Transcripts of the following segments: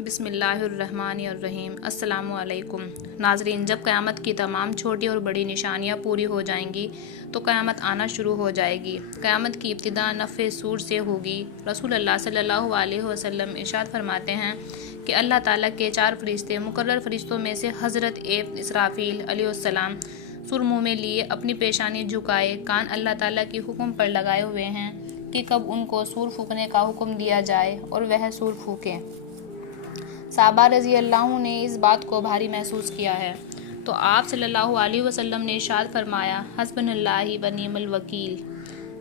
بسم اللہ الرحمن الرحیم۔ السلام علیکم ناظرین، جب قیامت کی تمام چھوٹی اور بڑی نشانیاں پوری ہو جائیں گی تو قیامت آنا شروع ہو جائے گی۔ قیامت کی ابتدا نفخ صور سے ہوگی۔ رسول اللہ صلی اللہ علیہ وسلم ارشاد فرماتے ہیں کہ اللہ تعالیٰ کے 4 فرشتے مقرر فرشتوں میں سے حضرت اسرافیل علیہ السلام سر منہ میں لیے اپنی پیشانی جھکائے کان اللہ تعالیٰ کے حکم پر لگائے ہوئے ہیں کہ کب ان کو سور پھونکنے کا حکم دیا جائے اور وہ سور پھونکیں۔ صحابہ رضی اللہ نے اس بات کو بھاری محسوس کیا ہے تو آپ صلی اللہ علیہ وسلم نے ارشاد فرمایا، حسبنا اللہ و نعم الوکیل۔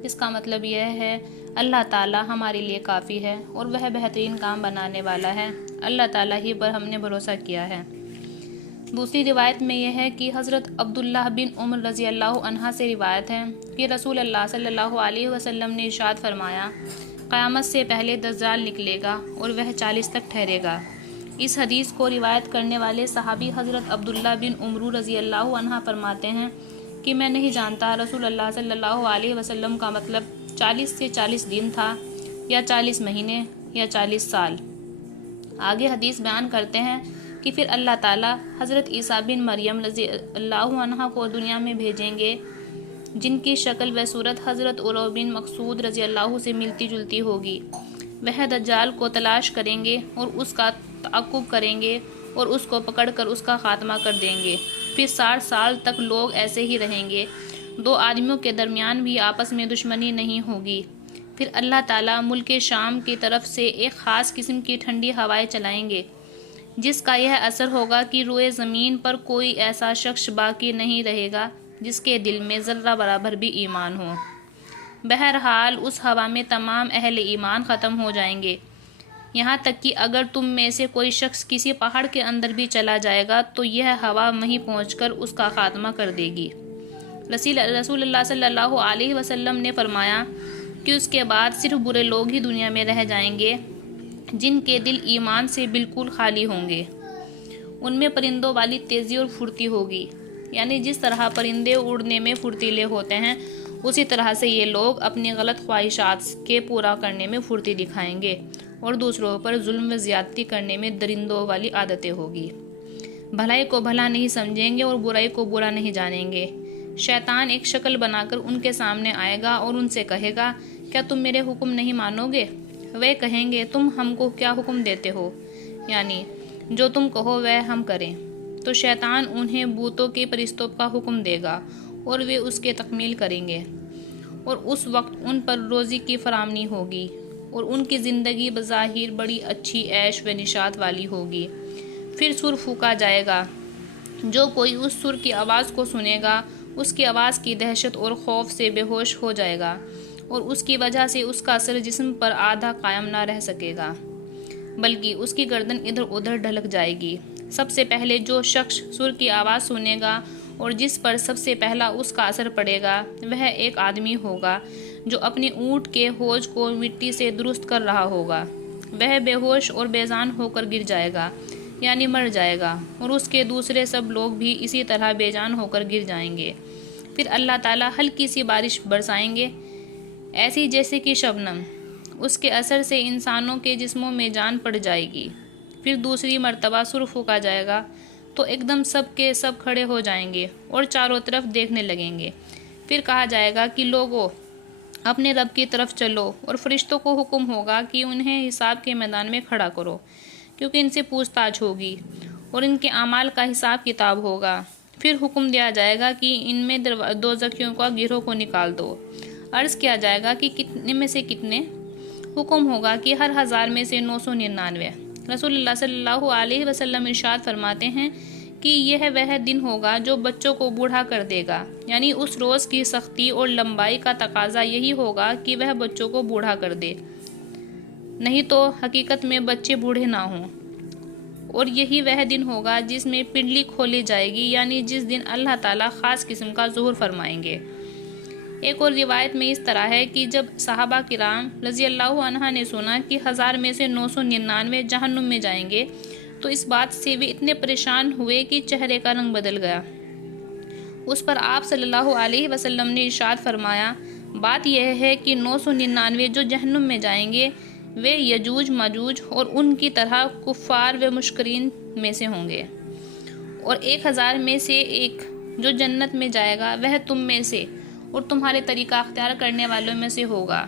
اس کا مطلب یہ ہے اللہ تعالیٰ ہمارے لیے کافی ہے اور وہ بہترین کام بنانے والا ہے۔ اللہ تعالیٰ ہی پر ہم نے بھروسہ کیا ہے۔ دوسری روایت میں یہ ہے کہ حضرت عبداللہ بن عمر رضی اللہ عنہ سے روایت ہے کہ رسول اللہ صلی اللہ علیہ وسلم نے ارشاد فرمایا، قیامت سے پہلے دجال نکلے گا اور وہ 40 تک ٹھہرے گا۔ اس حدیث کو روایت کرنے والے صحابی حضرت عبداللہ بن عمر رضی اللہ عنہ فرماتے ہیں کہ میں نہیں جانتا رسول اللہ صلی اللہ علیہ وسلم کا مطلب 40 سے 40 دن تھا یا 40 مہینے یا 40 سال۔ آگے حدیث بیان کرتے ہیں کہ پھر اللہ تعالیٰ حضرت عیسیٰ بن مریم رضی اللہ عنہ کو دنیا میں بھیجیں گے، جن کی شکل و صورت حضرت عروہ بن مسعود رضی اللہ سے ملتی جلتی ہوگی۔ وہ دجال کو تلاش کریں گے اور اس کا تعقب کریں گے اور اس کو پکڑ کر اس کا خاتمہ کر دیں گے۔ پھر 60 سال تک لوگ ایسے ہی رہیں گے، 2 آدمیوں کے درمیان بھی آپس میں دشمنی نہیں ہوگی۔ پھر اللہ تعالیٰ ملک شام کی طرف سے ایک خاص قسم کی ٹھنڈی ہوائیں چلائیں گے، جس کا یہ اثر ہوگا کہ روئے زمین پر کوئی ایسا شخص باقی نہیں رہے گا جس کے دل میں ذرہ برابر بھی ایمان ہو۔ بہرحال اس ہوا میں تمام اہل ایمان ختم ہو جائیں گے، یہاں تک کہ اگر تم میں سے کوئی شخص کسی پہاڑ کے اندر بھی چلا جائے گا تو یہ ہوا وہیں پہنچ کر اس کا خاتمہ کر دے گی۔ رسول اللہ صلی اللہ علیہ وسلم نے فرمایا کہ اس کے بعد صرف برے لوگ ہی دنیا میں رہ جائیں گے جن کے دل ایمان سے بالکل خالی ہوں گے۔ ان میں پرندوں والی تیزی اور پھرتی ہوگی، یعنی جس طرح پرندے اڑنے میں پھرتیلے ہوتے ہیں اسی طرح سے یہ لوگ اپنی غلط خواہشات کے پورا کرنے میں پھرتی دکھائیں گے اور دوسروں پر ظلم و زیادتی کرنے میں درندوں والی عادتیں ہوگی۔ بھلائی کو بھلا نہیں سمجھیں گے اور برائی کو برا نہیں جانیں گے۔ شیطان ایک شکل بنا کر ان کے سامنے آئے گا اور ان سے کہے گا، کیا تم میرے حکم نہیں مانو گے؟ وہ کہیں گے، تم ہم کو کیا حکم دیتے ہو؟ یعنی جو تم کہو وہ ہم کریں۔ تو شیطان انہیں بتوں کے پرستوں کا حکم دے گا اور وہ اس کے تکمیل کریں گے، اور اس وقت ان پر روزی کی فراہمی ہوگی اور ان کی زندگی بظاہر بڑی اچھی عیش و نشاط والی ہوگی۔ پھر سر پھونکا جائے گا، جو کوئی اس سر کی آواز کو سنے گا اس کی آواز کی دہشت اور خوف سے بے ہوش ہو جائے گا اور اس کی وجہ سے اس کا سر جسم پر آدھا قائم نہ رہ سکے گا، بلکہ اس کی گردن ادھر ادھر ڈھلک جائے گی۔ سب سے پہلے جو شخص سر کی آواز سنے گا اور جس پر سب سے پہلا اس کا اثر پڑے گا وہ ایک آدمی ہوگا جو اپنی اونٹ کے ہوج کو مٹی سے درست کر رہا ہوگا۔ وہ بے ہوش اور بے جان ہو کر گر جائے گا، یعنی مر جائے گا، اور اس کے دوسرے سب لوگ بھی اسی طرح بے جان ہو کر گر جائیں گے۔ پھر اللہ تعالیٰ ہلکی سی بارش برسائیں گے، ایسی جیسے کہ شبنم۔ اس کے اثر سے انسانوں کے جسموں میں جان پڑ جائے گی۔ پھر دوسری مرتبہ سر پھونکا جائے گا تو ایک دم سب کے سب کھڑے ہو جائیں گے اور چاروں طرف دیکھنے لگیں گے۔ پھر کہا جائے گا کہ لوگوں، اپنے رب کی طرف چلو، اور فرشتوں کو حکم ہوگا کہ انہیں حساب کے میدان میں کھڑا کرو، کیونکہ ان سے پوچھ تاچھ ہوگی اور ان کے اعمال کا حساب کتاب ہوگا۔ پھر حکم دیا جائے گا کہ ان میں دوزخیوں کا گروہ کو نکال دو۔ عرض کیا جائے گا کہ کتنے میں سے کتنے؟ حکم ہوگا کہ ہر 1000 میں سے 999۔ رسول اللہ صلی اللہ علیہ وسلم ارشاد فرماتے ہیں کہ یہ وہ دن ہوگا جو بچوں کو بوڑھا کر دے گا، یعنی اس روز کی سختی اور لمبائی کا تقاضا یہی ہوگا کہ وہ بچوں کو بوڑھا کر دے، نہیں تو حقیقت میں بچے بوڑھے نہ ہوں۔ اور یہی وہ دن ہوگا جس میں پنڈلی کھولی جائے گی، یعنی جس دن اللہ تعالیٰ خاص قسم کا ظہور فرمائیں گے۔ ایک اور روایت میں اس طرح ہے کہ جب صحابہ کرام رضی اللہ عنہ نے سنا کہ 1000 میں سے 999 جہنم میں جائیں گے تو اس بات سے وہ اتنے پریشان ہوئے کہ چہرے کا رنگ بدل گیا۔ اس پر آپ صلی اللہ علیہ وسلم نے ارشاد فرمایا، بات یہ ہے کہ 999 جو جہنم میں جائیں گے وہ یجوج ماجوج اور ان کی طرح کفار و مشرکین میں سے ہوں گے، اور 1000 میں سے ایک جو جنت میں جائے گا وہ تم میں سے اور تمہارے طریقہ اختیار کرنے والوں میں سے ہوگا۔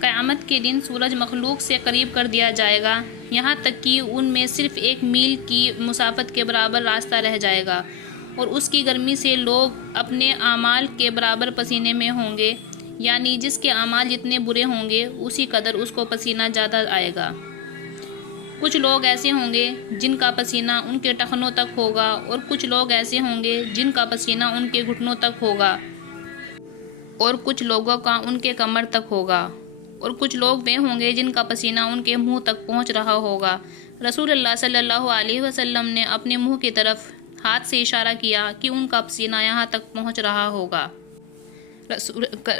قیامت کے دن سورج مخلوق سے قریب کر دیا جائے گا، یہاں تک کہ ان میں صرف 1 میل کی مسافت کے برابر راستہ رہ جائے گا، اور اس کی گرمی سے لوگ اپنے اعمال کے برابر پسینے میں ہوں گے، یعنی جس کے اعمال جتنے برے ہوں گے اسی قدر اس کو پسینہ زیادہ آئے گا۔ کچھ لوگ ایسے ہوں گے جن کا پسینہ ان کے ٹخنوں تک ہوگا، اور کچھ لوگ ایسے ہوں گے جن کا پسینہ ان کے گھٹنوں تک ہوگا، اور کچھ لوگوں کا ان کے کمر تک ہوگا، اور کچھ لوگ وہ ہوں گے جن کا پسینہ ان کے منہ تک پہنچ رہا ہوگا۔ رسول اللہ صلی اللہ علیہ وسلم نے اپنے منہ کی طرف ہاتھ سے اشارہ کیا کہ ان کا پسینہ یہاں تک پہنچ رہا ہوگا۔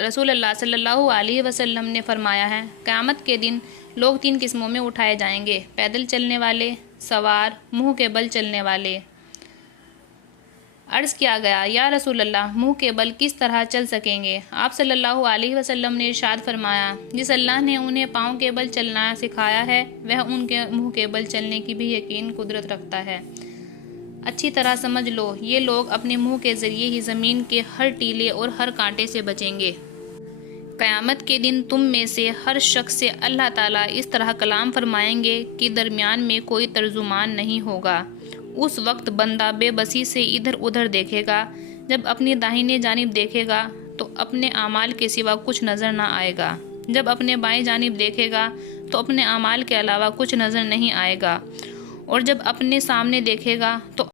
رسول اللہ صلی اللہ علیہ وسلم نے فرمایا ہے، قیامت کے دن لوگ 3 قسموں میں اٹھائے جائیں گے: پیدل چلنے والے، سوار، منہ کے بل چلنے والے۔ عرض کیا گیا، یا رسول اللہ، منہ کے بل کس طرح چل سکیں گے؟ آپ صلی اللہ علیہ وسلم نے ارشاد فرمایا، جس اللہ نے انہیں پاؤں کے بل چلنا سکھایا ہے وہ ان کے منہ کے بل چلنے کی بھی یقین قدرت رکھتا ہے۔ اچھی طرح سمجھ لو، یہ لوگ اپنے منہ کے ذریعے ہی زمین کے ہر ٹیلے اور ہر کانٹے سے بچیں گے۔ قیامت کے دن تم میں سے ہر شخص سے اللہ تعالیٰ اس طرح کلام فرمائیں گے کہ درمیان میں کوئی ترجمان نہیں ہوگا۔ اس وقت بندہ بے بسی سے ادھر ادھر دیکھے گا، جب اپنی داہنی جانب دیکھے گا تو اپنے اعمال کے سوا کچھ نظر نہ آئے گا، جب اپنے بائیں جانب دیکھے گا تو اپنے اعمال کے علاوہ کچھ نظر نہیں آئے گا، اور جب اپنے سامنے دیکھے گا تو